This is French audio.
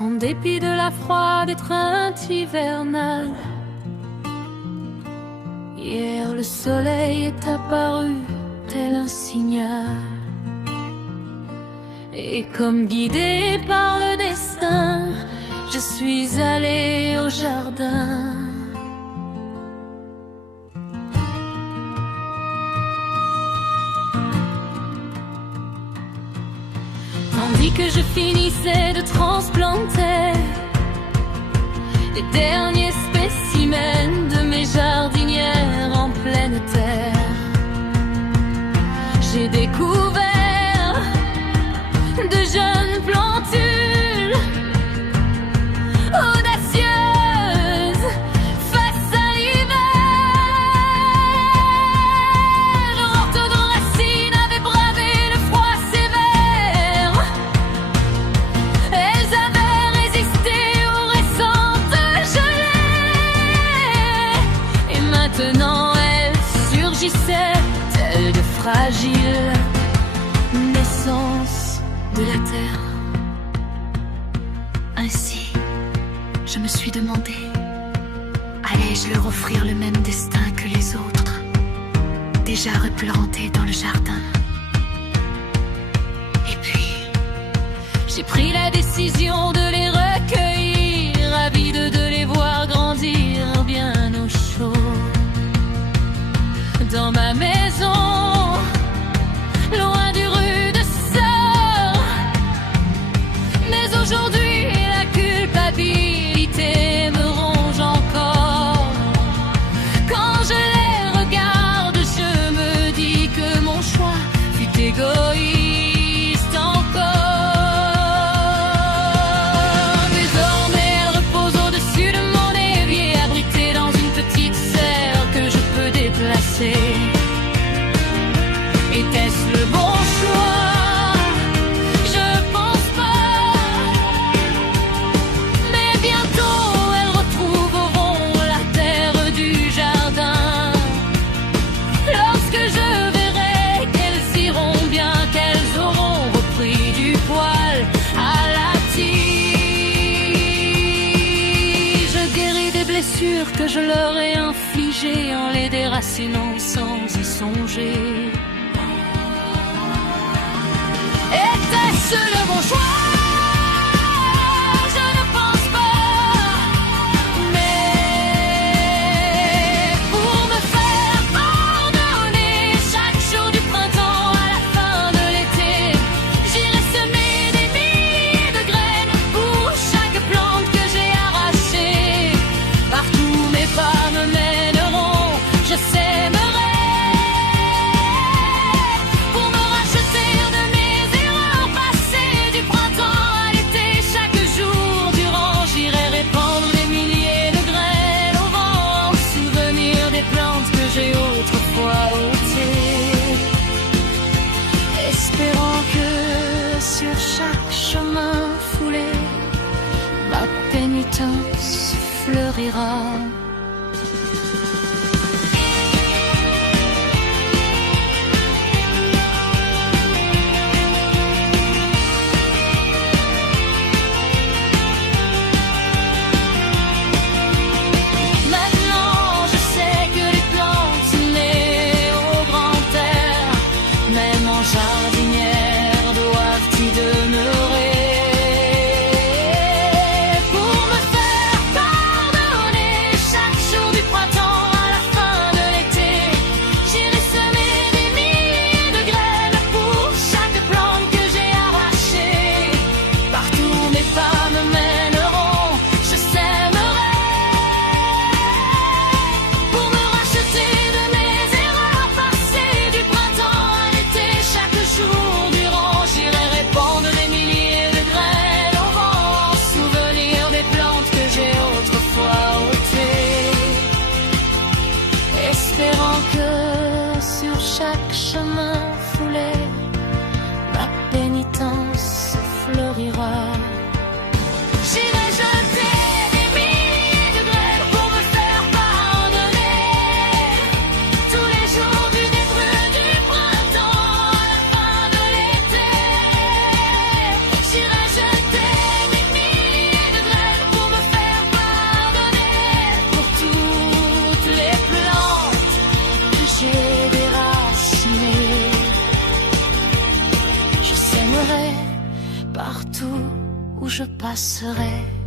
en dépit de la froide étreinte hivernale. Hier le soleil est apparu tel un signal, et comme guidé par le destin, je suis allée au jardin. Tandis que je finissais de transplanter les derniers spécimens de mes jardinières en pleine terre, j'ai découvert de jeunes plantules audacieuses face à l'hiver. Leur orthodontie avait bravé le froid sévère. Elles avaient résisté aux récentes gelées, et maintenant elles surgissaient telles de fragiles naissances de la terre. Ainsi, je me suis demandé, allais-je leur offrir le même destin que les autres, déjà replantés dans le jardin? Et puis, j'ai pris la décision de les recueillir, avide de les voir grandir bien au chaud dans ma maison, loin du rude sort. Mais aujourd'hui la culpabilité me ronge encore. Quand je les regarde, je me dis que mon choix fut égoïste encore. Désormais elle repose au-dessus de mon évier, abritée dans une petite serre que je peux déplacer. Était-ce le bon choix? Je pense pas. Mais bientôt elles retrouveront la terre du jardin. Lorsque je verrai qu'elles iront bien, qu'elles auront repris du poil à la tige. Je guéris des blessures que je leur ai infligées en les déracinant sans y songer. Était-ce le bon choix? Je ne pense pas. Mais pour me faire pardonner chaque jour du printemps à la fin de l'été, j'irai semer des milliers de graines pour chaque plante que j'ai arrachée. Partout mes pas me mèneront, je sèmerai. Espérant que sur chaque chemin foulé, ma pénitence fleurira. Jardinières doivent y demeurer pour me faire pardonner chaque jour du printemps à la fin de l'été. J'irai semer des milliers de graines pour chaque plante que j'ai arrachée. Partout mes pas me mèneront, je sèmerai pour me racheter de mes erreurs passées du printemps à l'été. Chaque jour durant, j'irai répandre des milliers de graines au vent, souvenir des plantes que j'ai autrefois ôtées, espérant que sur chaque chemin foulé, ma pénitence fleurira. J'irai jeter des milliers de graines pour me faire pardonner tous les jours du début du printemps à la fin de l'été. J'irai jeter des milliers je passerai.